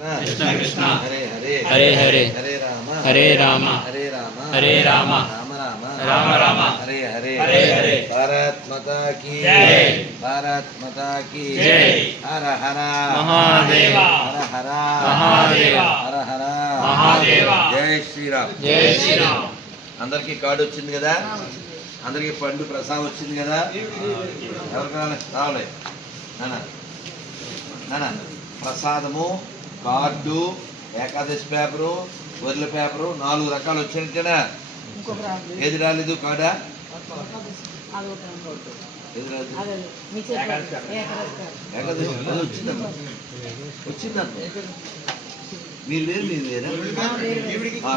కృష్ణ కృష్ణ హరే హరే హరే హరే హరే రామ హరే రామ హరే రామ హరే రామ రామ రామ రామ రామ హరే హరే హరే హరే భారత్ మాతా key జై భారత్ మాతా key జై హర హర మహాదేవ హర హర మహాదేవ హర హర మహాదేవ జై శ్రీరామ్ జై శ్రీరామ్. అందరికీ కార్డు వచ్చింది కదా, అందరికీ పండు ప్రసాదం వచ్చింది కదా. ఎవరు కావాలి? రావాలి నాన్న. నాన్న ప్రసాదము, కార్డు, ఏకాదశి పేపరు, వరిల పేపరు 4 రకాలు వచ్చినట్టేనా? ఏది రాలేదు? కార్డా ఏది రాలేదు? ఏకాదశి అది వచ్చిందమ్మా, వచ్చిందమ్మా. మీరు లేరు, మీరు లేరా?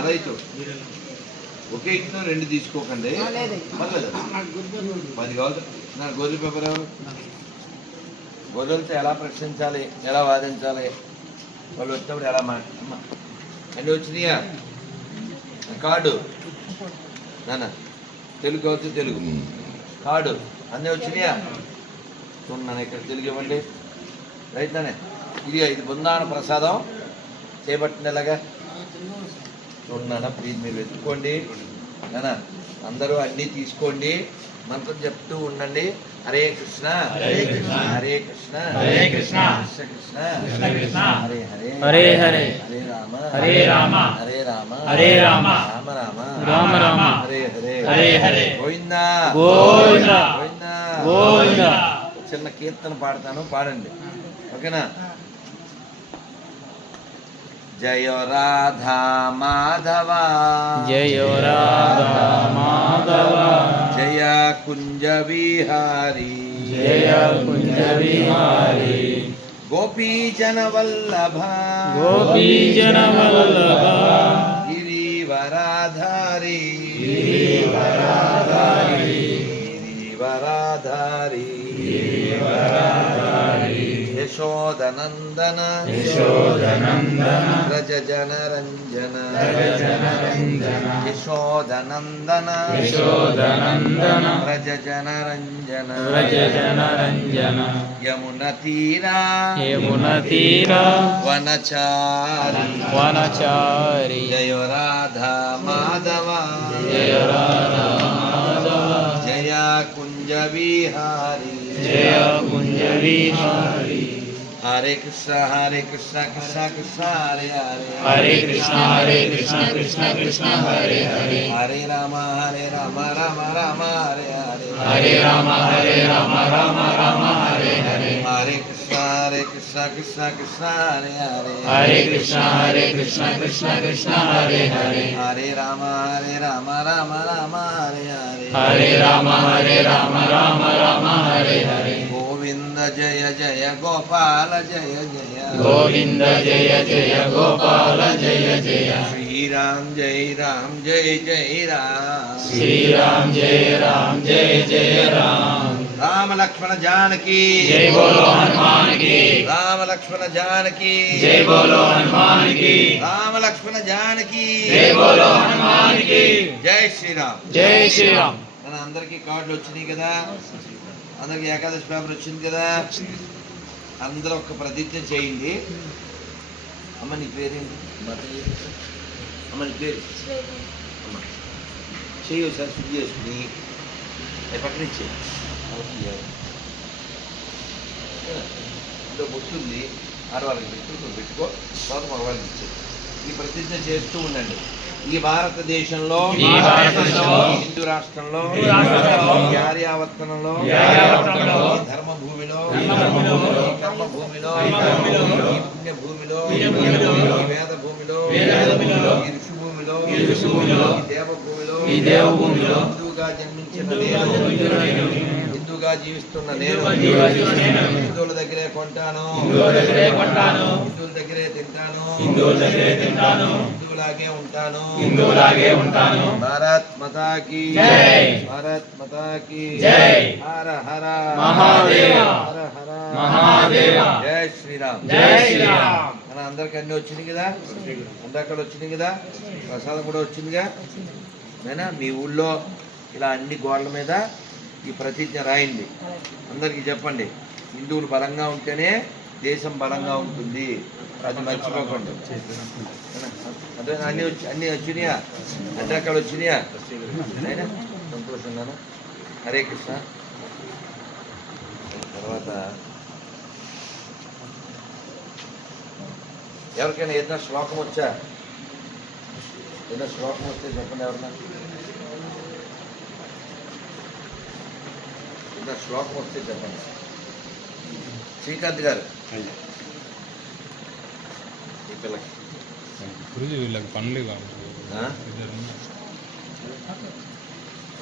రైతు ఒకే ఇంట్లో 2 తీసుకోకండి, పర్లేదు. 10 కావాలి. నా గొర్రెల పేపర్ ఎవరు? గొర్రెలతో ఎలా ప్రశ్నించాలి, ఎలా వాదించాలి, వాళ్ళు వచ్చినప్పుడు ఎలా అమ్మా అన్నీ వచ్చినాయా? కార్డు నాన్న తెలుగు కావచ్చు, తెలుగు కార్డు అన్నీ వచ్చినాయా? చూడండి ఇక్కడ తెలుగు ఇవ్వండి. రైతానే ఇది బృందావన ప్రసాదం చేపట్టింది ఎలాగా చూడన్నా. ప్లీజ్ మీరు వెతుక్కోండి నాన్న, అందరూ అన్నీ తీసుకోండి, మంత్రం చెప్తూ ఉండండి. హరే కృష్ణ హరే కృష్ణ హరే కృష్ణ హరే కృష్ణ కృష్ణ కృష్ణ కృష్ణ కృష్ణ హరే హరే హరే హరే హరే రామ హరే రామ హరే రామ హరే రామ రామ రామ రామ రామ హరే హరే హరే హరే గోవిందా గోవిందా గోవిందా గోవిందా. చిన్న కీర్తన పాడతాను, పాడండి ఓకేనా? జయ రాధా మాధవ జయ రాధా మాధవ జయ కుంజ విహారీ జయ కుంజ విహారీ గోపీజన వల్లభ గోపీజన వల్లభ గిరివరాధారి గిరివరాధారి గిరివరాధారి యశోదనందన యశోదనందన వ్రజ జనరంజన జనరంజన యశోదనందన యశోదనందన వ్రజ జనరంజన వ్రజ జనరంజన యమున తీరా యమున తీర వనచారి వనచారి జయ రాధా మాధవ జయ రాధా మాధవ జయ కుంజ విహారీ జయ కుంజ విహారీ హరే కృష్ణ కృష్ణ కృష్ణ హరే హరే హరే కృష్ణ కృష్ణ కృష్ణ హరే హరే హరే రామ రామ రామ హరే హరే హరే రామ రామ రామ హరే హరే హరే కృష్ణ కృష్ణ కృష్ణ హరే హరే హరే కృష్ణ కృష్ణ హరే హరే హరే రామ రామ రామ హరే హరే హరే రామ రామ హరే హరే గోవింద జయ జయ గోపాల జయ జయ గోవింద జయ జయ గోపాల జయ జయ శ్రీరామ్ జయ రామ్ జయ జయ రామ్ శ్రీరామ్ జయ రామ్ జయ జయ రామ్ రామ లక్ష్మణ జానకి జై బోలో హనుమాన్ కి రామ లక్ష్మణ జానకి జై బోలో హనుమాన్ కి రామ లక్ష్మణ జానకి జై బోలో హనుమాన్ కి జై శ్రీరామ్ జై శ్రీరామ్. మన అందరికీ కార్డులు వచ్చినాయి కదా, అందరికి ఏకాదశి పేపర్ వచ్చింది కదా. అందరూ ఒక ప్రతిజ్ఞ చేయండి. అమ్మ నీ పేరేంటి? అమ్మ నీ పేరు అమ్మ చెయ్యి ఒకసారి శుద్ధి చేసుకుని పక్కన ఇచ్చే ఇంట్లో పొత్తుంది, ఆడవాళ్ళకి పెట్టుకో, తర్వాత మగవాళ్ళకి ఇచ్చే. ఈ ప్రతిజ్ఞ చేస్తూ ఉండండి. ఈ భారతదేశంలో హిందూ రాష్ట్రంలో ఈ ఆర్యావర్తనంలో ఈ ధర్మభూమిలో ఈ కర్మభూమిలో ఈ పుణ్యభూమిలో ఈ వేద భూమిలో ఈ ఋషిభూమిలో ఈ దేవభూమిలో హిందువుగా జన్మించిన నేను, హిందువుగా జీవిస్తున్న నేను హిందువుల దగ్గరే కొంటాను, హిందువుల దగ్గరే తింటాను, హిందువులాగే ఉంటాను. భారత్ మాతా కీ జై, భారత్ మాతా కీ జై. హర హర మహాదేవ హర హర మహాదేవ. జై శ్రీరామ్ జై శ్రీరామ్. మన అందరికి అన్ని వచ్చినాయి కదా, అందక్కడ వచ్చినాయి కదా, ప్రసాదం కూడా వచ్చిందిగా. నేనా మీ ఊళ్ళో ఇలా అన్ని గోడల మీద ఈ ప్రతిజ్ఞ రాయండి. అందరికీ చెప్పండి, హిందువులు బలంగా ఉంటేనే దేశం బలంగా ఉంటుంది, అది మర్చిపోకండి. అదే అన్నీ వచ్చినాయా? అన్ని రకాలు వచ్చినాయా? అయినా సంతోషంగాను. హరే కృష్ణ. తర్వాత ఎవరికైనా ఏదైనా శ్లోకం వచ్చా? ఏదైనా శ్లోకం వస్తే చెప్పండి. ఎవరన్నా ఏదైనా శ్లోకం వస్తే చెప్పండి. శ్రీకాంత్ గారు, ఈ పిల్లకి వీళ్ళకి పనులు కావాలి.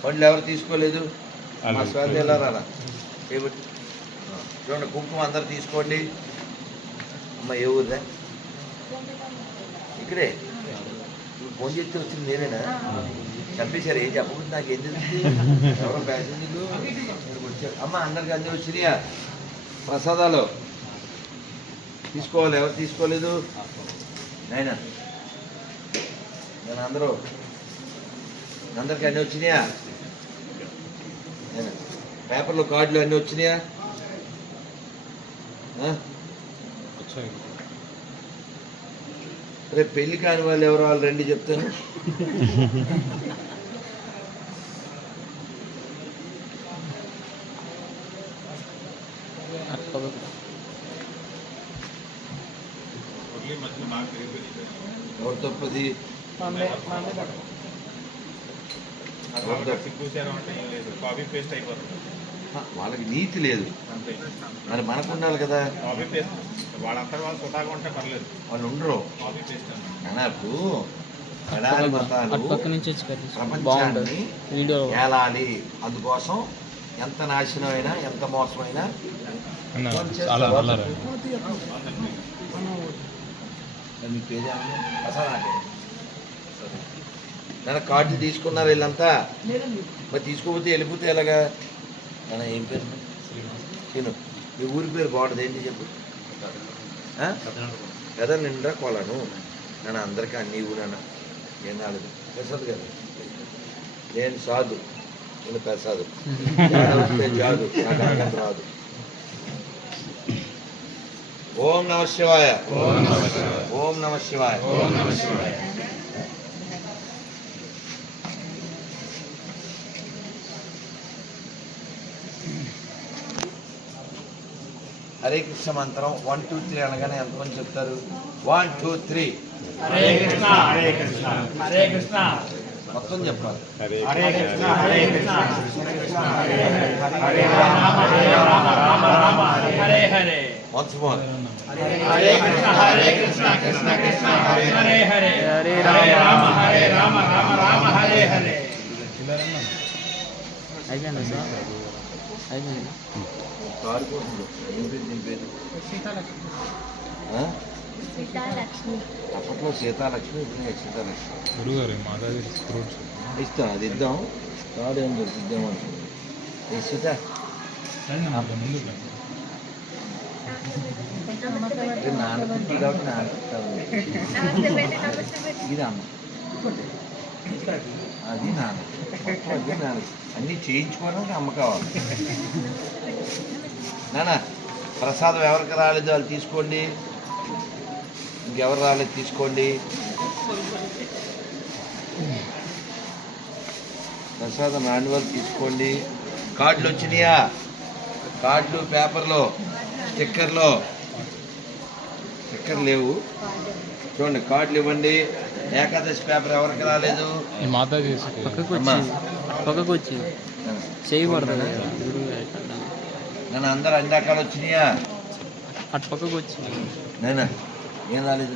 పండ్లు ఎవరు తీసుకోలేదు? మా స్వాతి ఎలా రాలా? ఏమిటి చూడండి, కుంకుమ అందరు తీసుకోండి. అమ్మ ఏ ఊరిదా? ఇక్కడే. ఫోన్ చేస్తే వచ్చింది నేనేనా? చంపేశారు. ఏం చెప్పకపోతే నాకు ఏం తెలుస్తుంది? ఎవరో ప్యాసింజర్లు వచ్చారు. అమ్మ అందరికి అన్నీ వచ్చినాయా? ప్రసాదాలు తీసుకోవాలి. ఎవరు తీసుకోలేదు? నైనా నేను అందరూ అందరికి అన్నీ వచ్చినాయా? పేపర్లు కార్డులు అన్నీ వచ్చినాయా? రేపు పెళ్లి కాని వాళ్ళు ఎవరు? వాళ్ళు రండి చెప్తాను. ఎవరు తప్పది? వాళ్ళకి నీతి లేదు, మరి మనకు ఉండాలి కదా. వాళ్ళు ఉండరు. ఇప్పుడు కడారి మతాలు ప్రపంచాన్ని ఏలాలి, అందుకోసం ఎంత నాశనం అయినా ఎంత మోసమైనా మీ పేరు నన్ను కార్డులు తీసుకున్నారు వీళ్ళంతా. మరి తీసుకోకపోతే వెళ్ళిపోతే ఎలాగా? నన్ను ఏం పేరు? నేను మీ ఊరి పేరు బాగుంటుంది ఏంటి చెప్పు? కదా నిండా కోలాను. నన్ను అందరికీ అన్నీ ఊరన్నా ఏం రాలేదు. ప్రసాద్ కదా, నేను సాధు, నేను ప్రసాదు జాదు, నాకు అర్థం రాదు. ఓం నమ శివాయ. ఓం నమ శివాయ. హరే కృష్ణ మంత్రం 1 2 3 అనగానే ఎంతమంది చెప్తారు? 1 2 3. హరే కృష్ణ హరే కృష్ణ హరే కృష్ణ మొత్తం చెప్పాలి. హరే కృష్ణ హరే కృష్ణ కృష్ణ కృష్ణ హరే హరే హరే రామ రామ రామ హరే హరే. Once more. హరే కృష్ణ కృష్ణ కృష్ణ హరే హరే హరే రామ రామ రామ హరే హరే. అయిపోయింది సార్, అయిపోయింది. కారు కోసం ఏం పేరు? దీని పేరు అప్పట్లో సీతాలక్ష్మి, ఇప్పుడు సీతాలక్ష్మి. గురుగారు మాతాజీ ఫ్రూట్స్ ఇస్తాం, అది ఇద్దాం. కాడు ఏం దొరుకుద్దాం అనుకో. సీత ముందు నాన్నకుంటుంది కాబట్టి నాన్నకుంటావు. ఇది అమ్మ, అది నాన్న, అది నాన్న. అన్నీ చేయించుకోవడానికి అమ్మ కావాలి. నాన్న ప్రసాదం ఎవరికి రాలేదు వాళ్ళు తీసుకోండి. ఇంకెవరు రాలేదు తీసుకోండి. ప్రసాదం రాని వాళ్ళు తీసుకోండి. కార్డులు వచ్చినాయా? కార్డులు, పేపర్లు, స్టిక్కర్ లేవు. చూడండి, కార్డులు ఇవ్వండి. ఏకాదశి పేపర్ ఎవరికి రాలేదు? మాతాజీ పక్కకు వచ్చి చేయకూడదు. నన్ను అందరు అన్ని రకాలు వచ్చినాయా? అటు పక్కకు వచ్చి నైనా ఏం రాలేదు?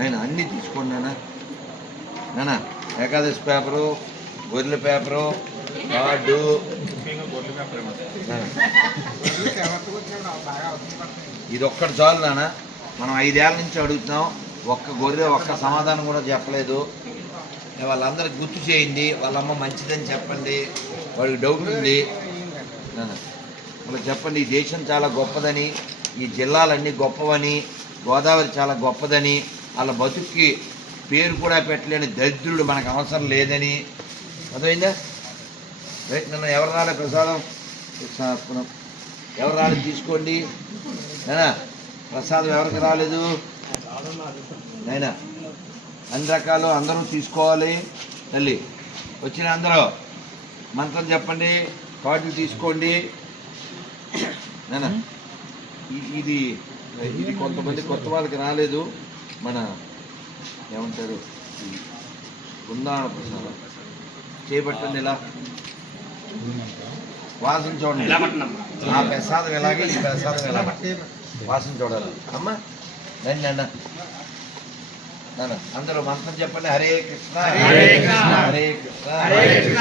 నేను అన్నీ తీసుకోండి నాన్న. ఏకాదశి పేపరు, గొర్రెల పేపరు, కార్డు. ఇది ఒక్కటి చాలు నాన్న. మనం 5 ఏళ్ళ నుంచి అడుగుతున్నాం, ఒక్క గొర్రె ఒక్క సమాధానం కూడా చెప్పలేదు. వాళ్ళందరికి గుర్తు చేయండి. వాళ్ళమ్మ మంచిదని చెప్పండి. వాళ్ళకి డౌట్ ఉంది వాళ్ళకి చెప్పండి. ఈ దేశం చాలా గొప్పదని, ఈ జిల్లాలన్నీ గొప్పవని, గోదావరి చాలా గొప్పదని, వాళ్ళ బతుక్కి పేరు కూడా పెట్టలేని దరిద్రుడు మనకు అవసరం లేదని. అర్థమైందా? రైట్. నన్ను ఎవరు రాలే ప్రసాదం ఎవరు రాలే తీసుకోండి. ప్రసాదం ఎవరికి రాలేదు అయినా అన్ని రకాలు అందరూ తీసుకోవాలి. తల్లి వచ్చిన అందరూ మంత్రం చెప్పండి, కార్డులు తీసుకోండి. నానా ఇది ఇది కొంతమంది కొత్త వాళ్ళకి రాలేదు. మన ఏమంటారు బృందావన ప్రసాదం చేపట్టండి. ఇలా వాసన చూడండి. ఆ ప్రసాదం ఎలాగే ఈ ప్రసాదం ఎలాగే వాసన చూడాలి. అమ్మ రండి అన్న నాన్న అందరూ మంత్రం చెప్పండి. హరే కృష్ణ హరే కృష్ణ హరే కృష్ణ హరే కృష్ణ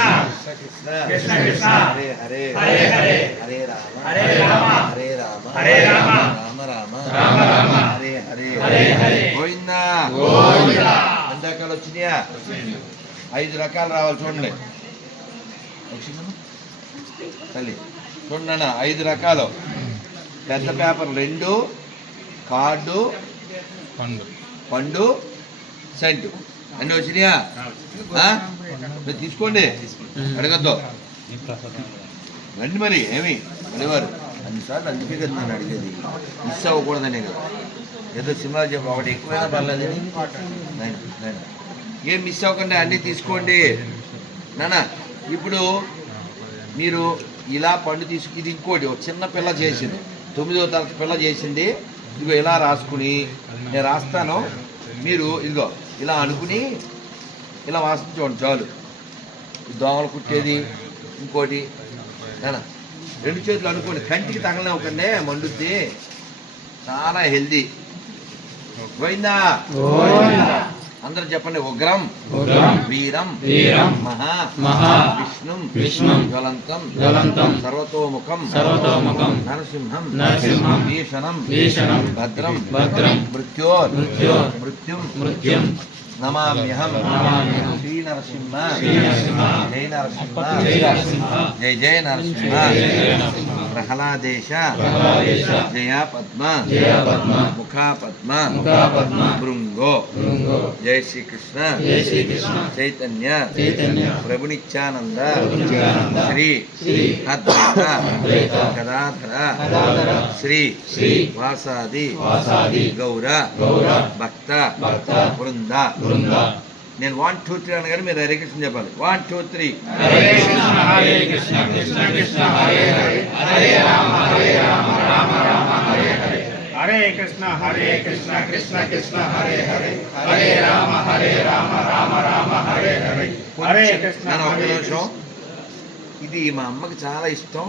కృష్ణ కృష్ణ కృష్ణ హరే హరే హరే హరే హరే రామ హరే రామ హరే రామ హరే రామ రామ రామ రామ రామ హరే హరే హరే హరే గోవిందా గోవిందా. ఎన్ని రకాలు వచ్చినాయా? 5 రకాలు రావాలి. చూడండి వచ్చిందమ్మా తల్లి చూడండి అన్న 5 రకాలు. పెద్ద పేపర్ 2, కార్డు, పండు, సెంటు అన్నీ వచ్చినాయా? మీరు తీసుకోండి, అడగద్దు. రండి మరి ఏమి అడిగారు అన్నిసార్లు. అందుకే కదా నన్ను అడిగేది, మిస్ అవ్వకూడదనే కదా. ఏదో సినిమా చెప్పి ఒకటి ఎక్కువైనా పర్లేదని ఏం మిస్ అవ్వకుండా అన్నీ తీసుకోండి నాన్న. ఇప్పుడు మీరు ఇలా పండు ఇది ఇంకోటి ఒక చిన్న పిల్ల చేసింది, 9వ తరగతి పిల్ల చేసింది. ఇదిగో ఇలా రాసుకుని నేను రాస్తాను, మీరు ఇదిగో ఇలా అనుకుని ఇలా వాసన చూడండి చాలు. దోమలు కుట్టేది ఇంకోటి నాన్న 2 చేతులు అనుకోండి, కంటికి తగలనివ్వకండి, మండుద్ది. చాలా హెల్దీ. గోవిందా అందరూ చెప్పండి. ఉగ్రం వీరం మహా విష్ణుం జ్వలంతం సర్వతోముఖం నరసింహం భీషణం భద్రం మృత్యుం నమామ్యహం. శ్రీ నరసింహ జై నరసింహ జై జయ నరసింహ. ప్రహ్లాదేశ జయా పద్మ ముఖా పద్మ భృంగో. జై శ్రీకృష్ణ చైతన్య ప్రభునిత్యానంద శ్రీ అద్వైత గదాధర శ్రీ వాసాది గౌర భక్త వృంద. నేను 1 2 3 అనగానే మీరు హరే కృష్ణ చెప్పాలి. 1 2 3 హరే కృష్ణ హరే కృష్ణ కృష్ణ కృష్ణ హరే హరే హరే రామ రామ రామ హరే హరే. హరే కృష్ణ హరే కృష్ణ కృష్ణ కృష్ణ హరే హరే హరే రామ రామ రామ హరే హరే. హరే కృష్ణ ఒక్క నిమిషం. ఇది మా అమ్మకి చాలా ఇష్టం.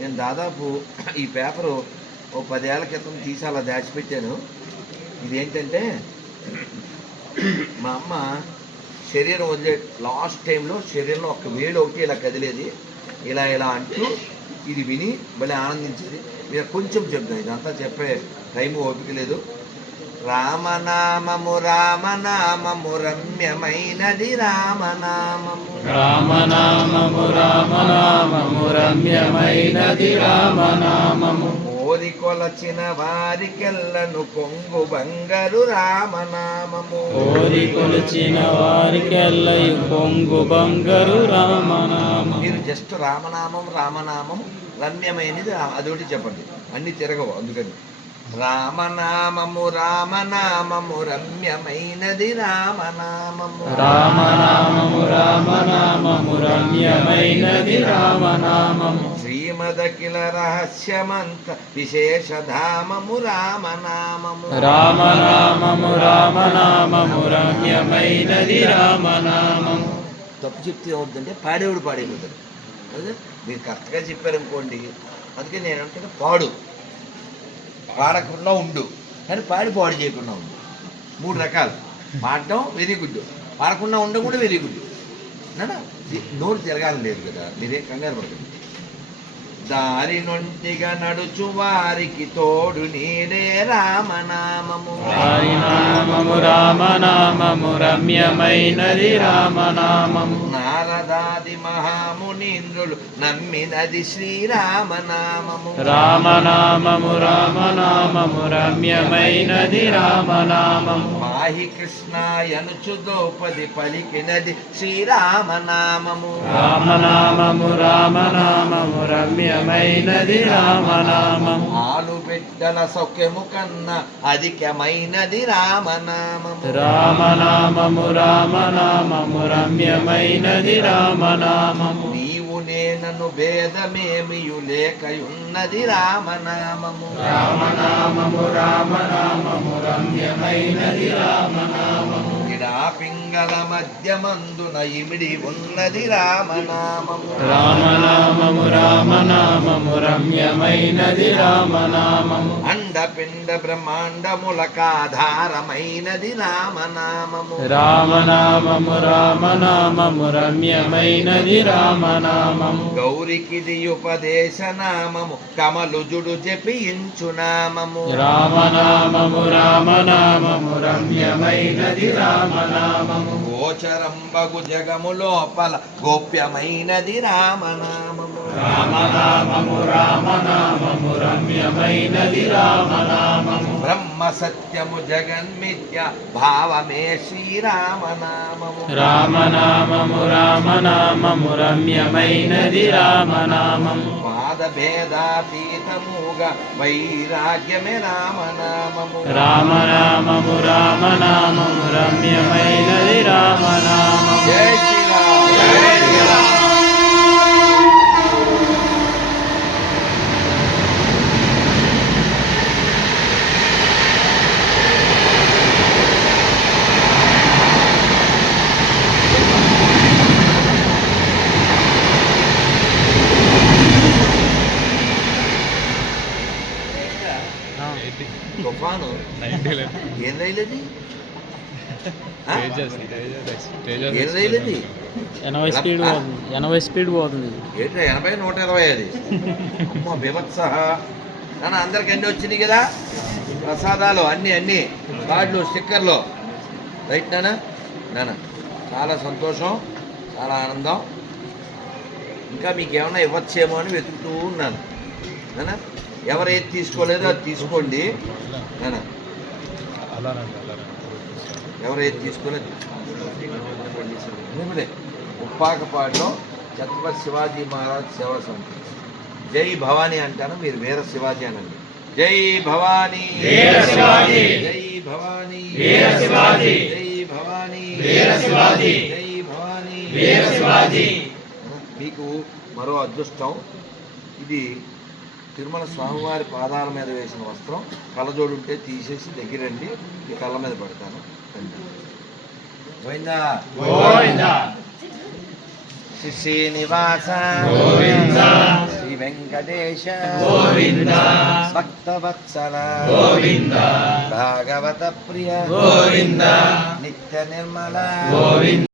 నేను దాదాపు ఈ పేపరు ఓ 10 ఏళ్ల క్రితం తీసి అలా దాచిపెట్టాను. ఇదేంటంటే మా అమ్మ శరీరం వదిలే లాస్ట్ టైంలో శరీరంలో ఒక వేడి ఒకటి ఇలా కదిలేది, ఇలా ఇలా అంటూ ఇది విని భలే ఆనందించేది. మీరు కొంచెం చెప్తాను, ఇదంతా చెప్పే టైము ఓపిక లేదు. రామనామము రామనామము రమ్యమైనది రామనామము రామనామము రమ్యమైనది రామనామము. కోరి కొలచిన వారికెల్లను కొంగు బంగారు రామనామము. కోరి కొలిచిన వారికెల్లయు కొంగు బంగారు రామనామము. మీరు జస్ట్ రామనామం రమ్యమైనది అదొకటి చెప్పండి, అన్ని తిరగవు. అందుకని రామనామము రమ్యమైనది రామనామము. రామనామము రమ్యమైనది రామనామము. శ్రీమదఖిల రహస్యమంత విశేషధామము రామనామము. రామనామము రమ్యమైనది రామనామము. తప్పు చెప్తే అవుతుందంటే పాడేవాడు పాడైపోతాడు కదా. మీరు కరెక్ట్గా చెప్పారనుకోండి. అందుకే నేను అంటే పాడకుండా ఉండు, కానీ పాడు చేయకుండా ఉండు. 3 రకాలు. పాడటం వెరీ గుడ్, పాడకుండా ఉండడం కూడా వెరీ గుడ్. నానా నోరు తిరగాలని లేదు కదా, మీరేం కంగారు పడకండి. దారి నొంటిగా నడుచు వారికి తోడు నేనే రామనామము. రామనామము రమ్యమైనది రామనామము. నారద వేదాది మహామునీంద్రులు నమ్మినది శ్రీరామనామము. రామనామము రామనామము రమ్యమైనది రామనామము. మాహి కృష్ణాయనుచు ద్రౌపది పలికినది శ్రీరామనామము. రామనామము రామనామము రమ్యమైనది రామనామము. ఆలు బిడ్డల సౌఖ్యము కన్నా అధికమైనది రామనామము. రామనామము రామనామము రమ్యమైనది రామనామము. నీవు నేనను భేదమేమియు లేకయున్నది రామనామము. రామనామము రామనామము రమ్యమైనది రామనామము. ఇడా పింగళ మధ్యమందున ఇమిడి ఉన్నది రామనామము. రామనామము రామనామము రమ్యమైనది రామనామము. అండపిండ బ్రహ్మాండములకాధారమైనది రామనామము. రామనామము రామనామము రమ్యమైనది రామనామము. గౌరికిది ఉపదేశనామము కమలుజుడు జపించు నామము. రామనామము రామనామము రమ్యమైనది రామనామము. గోచరంబగు జగము లోపల గోప్యమైనది రామనామము. రామనామము రామనామము రమ్యమైనది రామనామము. బ్రహ్మ సత్యము జగన్మిథ్య భావమే శ్రీరామనామము. రామనామము రామనామము రమ్యమైనది రామనామము. పాద భేదాతీతముగా వైరాగ్యమే రామనామము. రామనామము రామనామము రమ్యమైనది రామనామము. జై శ్రీరామ్. జై శ్రీరామ్. తుఫాను 90 ఏం రైలుది? తేజస్ ఏం రైలుది? 80 స్పీడ్ పోతుంది. ఏంటో 80 120 అది. అమ్మ బీభత్స. నాన్న అందరికి అన్నీ వచ్చినాయి కదా ప్రసాదాలు అన్నీ కార్డులు స్టిక్కర్లు రైట్ నాన్న. నాన్న చాలా సంతోషం, చాలా ఆనందం. ఇంకా మీకు ఏమైనా ఇవ్వచ్చేమో అని వెతుకుతూ ఉన్నాను నాన్న. ఎవరైతే తీసుకోలేదో అది తీసుకోండి నాన్న. ఎవరైతే తీసుకోలేదు ఉప్పాకపాడులో ఛత్రపతి శివాజీ మహారాజ్ సేవా సమితి. జై భవానీ అంటాను, మీరు వీర శివాజీ అనండి. జై భవానీ. జై భవానీ. జై భవానీ. జై భవానీ. మీకు మరో అదృష్టం. ఇది తిరుమల స్వామివారి పాదాల మీద వేసిన వస్త్రం. కళ్ళజోడు ఉంటే తీసేసి దగ్గరండి, మీ కళ్ళ మీద పెడతాను. గోవిందా గోవిందా. శ్రీ శ్రీనివాస గోవిందా. శ్రీ వెంకటేశ గోవిందా. భక్తవత్సల గోవిందా. భాగవత ప్రియ గోవిందా. నిత్య నిర్మల గోవిందా.